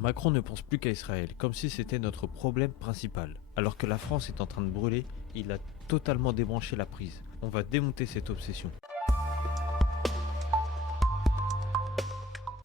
Macron ne pense plus qu'à Israël, comme si c'était notre problème principal. Alors que la France est en train de brûler, il a totalement débranché la prise. On va démonter cette obsession.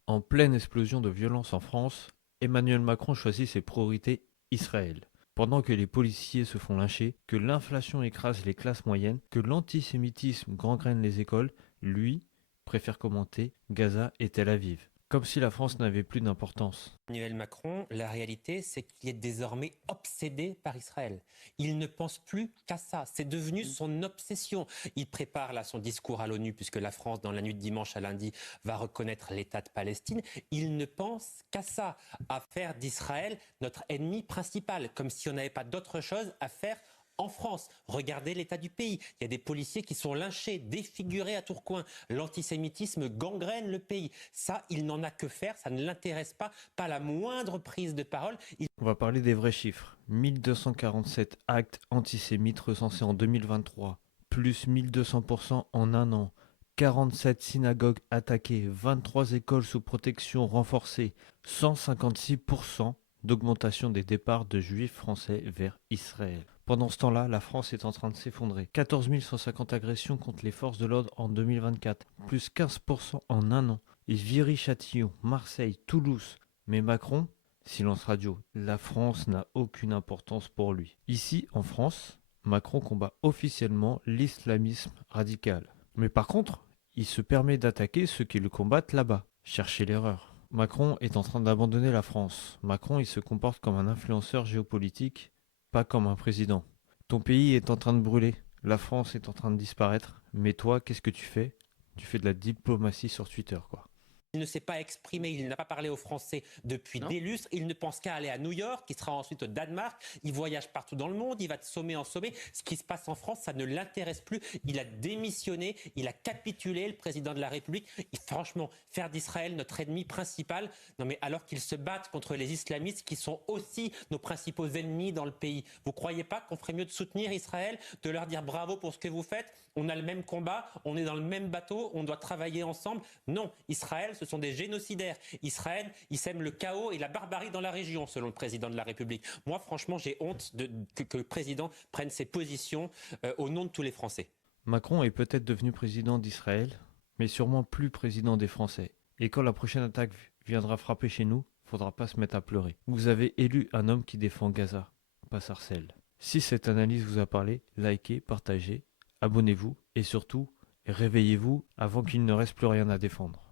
En pleine explosion de violence en France, Emmanuel Macron choisit ses priorités Israël. Pendant que les policiers se font lyncher, que l'inflation écrase les classes moyennes, que l'antisémitisme gangrène les écoles, lui préfère commenter Gaza et Tel Aviv. Comme si la France n'avait plus d'importance. Emmanuel Macron, la réalité, c'est qu'il est désormais obsédé par Israël. Il ne pense plus qu'à ça. C'est devenu son obsession. Il prépare là son discours à l'ONU, puisque la France, dans la nuit de dimanche à lundi, va reconnaître l'État de Palestine. Il ne pense qu'à ça, à faire d'Israël notre ennemi principal, comme si on n'avait pas d'autre chose à faire en France. Regardez l'état du pays. Il y a des policiers qui sont lynchés, défigurés à Tourcoing. L'antisémitisme gangrène le pays. Ça, il n'en a que faire. Ça ne l'intéresse pas la moindre prise de parole. On va parler des vrais chiffres. 1247 actes antisémites recensés en 2023, plus 1200% en un an. 47 synagogues attaquées, 23 écoles sous protection renforcée, 156% d'augmentation des départs de juifs français vers Israël. Pendant ce temps-là, la France est en train de s'effondrer. 14 150 agressions contre les forces de l'ordre en 2024, plus 15% en un an. Et Viry-Châtillon, Marseille, Toulouse. Mais Macron, silence radio, la France n'a aucune importance pour lui. Ici, en France, Macron combat officiellement l'islamisme radical. Mais par contre, il se permet d'attaquer ceux qui le combattent là-bas. Cherchez l'erreur. Macron est en train d'abandonner la France. Macron, il se comporte comme un influenceur géopolitique, pas comme un président. Ton pays est en train de brûler. La France est en train de disparaître. Mais toi, qu'est-ce que tu fais? Tu fais de la diplomatie sur Twitter, quoi. Il ne s'est pas exprimé, il n'a pas parlé aux Français depuis Non. des lustres. Il ne pense qu'à aller à New York, il sera ensuite au Danemark. Il voyage partout dans le monde, il va de sommet en sommet. Ce qui se passe en France, ça ne l'intéresse plus. Il a démissionné, il a capitulé, le président de la République. Franchement, faire d'Israël notre ennemi principal, non mais alors qu'ils se battent contre les islamistes qui sont aussi nos principaux ennemis dans le pays. Vous croyez pas qu'on ferait mieux de soutenir Israël, de leur dire bravo pour ce que vous faites? On a le même combat, on est dans le même bateau, on doit travailler ensemble. Non, Israël, ce sont des génocidaires. Israël, ils sèment le chaos et la barbarie dans la région, selon le président de la République. Moi, franchement, j'ai honte que le président prenne ses positions au nom de tous les Français. Macron est peut-être devenu président d'Israël, mais sûrement plus président des Français. Et quand la prochaine attaque viendra frapper chez nous, faudra pas se mettre à pleurer. Vous avez élu un homme qui défend Gaza, pas Sarcelles. Si cette analyse vous a parlé, likez, partagez, abonnez-vous et surtout, réveillez-vous avant qu'il ne reste plus rien à défendre.